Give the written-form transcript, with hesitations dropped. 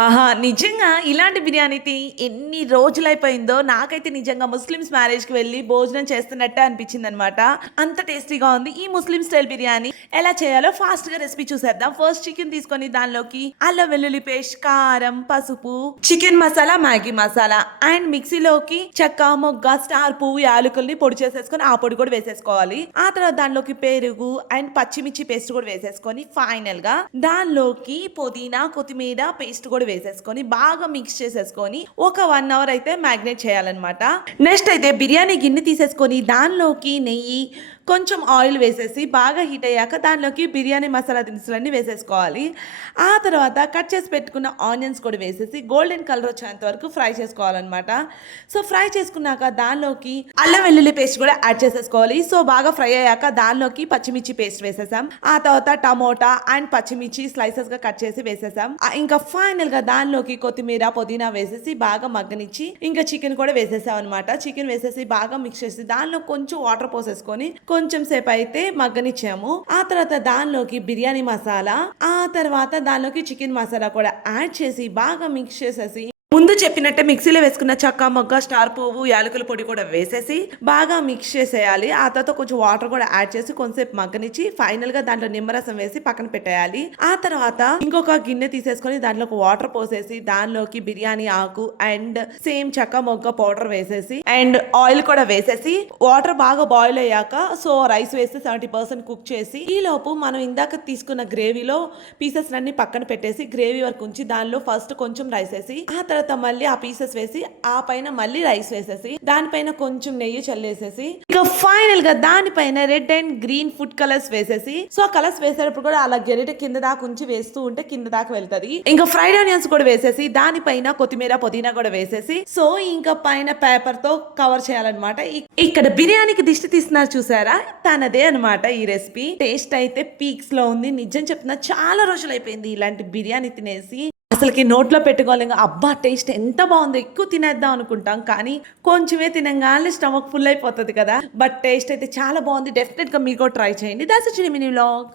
ఆహా! నిజంగా ఇలాంటి బిర్యానీ ఎన్ని రోజులైపోయిందో నాకైతే నిజంగా ముస్లిమ్స్ మ్యారేజ్‌కి వెళ్లి భోజనం చేస్తున్నట్టే అనిపించిందనమాట. అంత టేస్టీగా ఉంది. ఈ ముస్లిం స్టైల్ బిర్యానీ ఎలా చేయాలో ఫాస్ట్‌గా రెసిపీ చూసేద్దాం. ఫస్ట్ చికెన్ తీసుకొని దానిలోకి అల్లం వెల్లుల్లి పేస్ట్, కారం, పసుపు, chicken masala, Maggi masala and మిక్సీలోకి చెక్క, మొగ్గ, స్టార్ పువ్వు, యాలకుల్ని పొడి చేసేసుకొని ఆ పొడి కూడా వేసేసుకోవాలి. ఆ తర్వాత దానిలోకి పెరుగు అండ్ పచ్చిమిర్చి పేస్ట్ కూడా వేసేసుకొని ఫైనల్‌గా దానిలోకి పుదీనా, కొత్తిమీర పేస్ట్ కూడా వేసేసుకొని బాగా మిక్స్ చేసేసుకొని ఒక 1 అవర్ అయితే మ్యాగ్నేట్ చేయాలన్నమాట. నెక్స్ట్ అయితే బిర్యానీ గిన్నె తీసేసుకొని దానిలోకి నెయ్యి, కొంచెం ఆయిల్ వేసేసి బాగా హీట్ అయ్యాక దానిలోకి బిర్యానీ మసాలా దినుసులన్నీ వేసేసుకోవాలి. ఆ తర్వాత కట్ చేసి పెట్టుకున్న ఆనియన్స్ కూడా వేసేసి గోల్డెన్ కలర్ వచ్చేంత వరకు ఫ్రై చేసుకోవాలన్నమాట. సో ఫ్రై చేసుకున్నాక దానిలోకి అల్లం వెల్లుల్లి పేస్ట్ కూడా యాడ్ చేసేసుకోవాలి. సో బాగా ఫ్రై అయ్యాక దానిలోకి పచ్చిమిర్చి పేస్ట్ వేసేసాం. ఆ తర్వాత టమోటా అండ్ పచ్చిమిర్చి స్లైసెస్గా కట్ చేసి వేసేసాం. ఇంకా ఫైనల్గా దానిలోకి కొత్తిమీర, పుదీనా వేసేసి బాగా మగ్గనిచ్చి ఇంకా చికెన్ కూడా వేసేసాం అనమాట. చికెన్ వేసేసి బాగా మిక్స్ చేసి దానిలో కొంచెం వాటర్ పోసేసుకొని కొంచెం సేపు అయితే మగ్గనిచ్చాము. ఆ తర్వాత దానిలోకి బిర్యానీ మసాలా, ఆ తర్వాత దానిలోకి చికెన్ మసాలా కూడా యాడ్ చేసి బాగా మిక్స్ చేసేసి ముందు చెప్పినట్టే మిక్సీలో వేసుకున్న చెక్క, మొగ్గ, స్టార్ పువ్వు, యాలకుల పొడి కూడా వేసేసి బాగా మిక్స్ చేసేయాలి. ఆ తర్వాత కొంచెం వాటర్ కూడా యాడ్ చేసి కొంచెంసేపు మగ్గనిచ్చి ఫైనల్ గా దాంట్లో నిమ్మరసం వేసి పక్కన పెట్టేయాలి. ఆ తర్వాత ఇంకొక గిన్నె తీసేసుకొని దాంట్లో వాటర్ పోసేసి దానిలోకి బిర్యానీ ఆకు అండ్ సేమ్ చెక్క, మొగ్గ పౌడర్ వేసేసి అండ్ ఆయిల్ కూడా వేసేసి వాటర్ బాగా బాయిల్ అయ్యాక సో రైస్ వేసి 70% కుక్ చేసి ఈ లోపు మనం ఇందాక తీసుకున్న గ్రేవీలో పీసెస్ అన్ని పక్కన పెట్టేసి గ్రేవీ వరకు ఉంచి దానిలో ఫస్ట్ కొంచెం రైస్ వేసి ఆ తర్వాత మళ్ళీ ఆ పీసెస్ వేసి ఆ పైన మళ్ళీ రైస్ వేసేసి దానిపైన కొంచెం నెయ్యి చల్లేసేసి ఇంకా ఫైనల్ గా దానిపైన red and green food colours వేసేసి సో ఆ కలర్స్ వేసేటప్పుడు కూడా అలా గెరిట కింద దాకా ఉంచి వేస్తూ ఉంటే కింద దాకా వెళ్తది. ఇంకా ఫ్రైడ్ ఆనియన్స్ కూడా వేసేసి దానిపైన కొత్తిమీర, పుదీనా కూడా వేసేసి సో ఇంకా పైన పేపర్ తో కవర్ చేయాలన్నమాట. ఇక్కడ బిర్యానీకి దిష్టి తీస్తున్నారు చూసారా, తనదే అనమాట ఈ రెసిపీ. టేస్ట్ అయితే పీక్స్ లో ఉంది. నిజం చెప్తున్నా చాలా రోజులు అయిపోయింది ఇలాంటి బిర్యానీ తినేసి. అసలుకి నోట్లో పెట్టుకోలేక అబ్బా టేస్ట్ ఎంత బాగుందో ఎక్కువ తినేద్దాం అనుకుంటాం, కానీ కొంచెమే తినంగానే స్టమక్ ఫుల్ అయిపోతుంది కదా. బట్ టేస్ట్ అయితే చాలా బాగుంది. డెఫినెట్ గా మీరు కూడా ట్రై చేయండి. That's it mini vlog.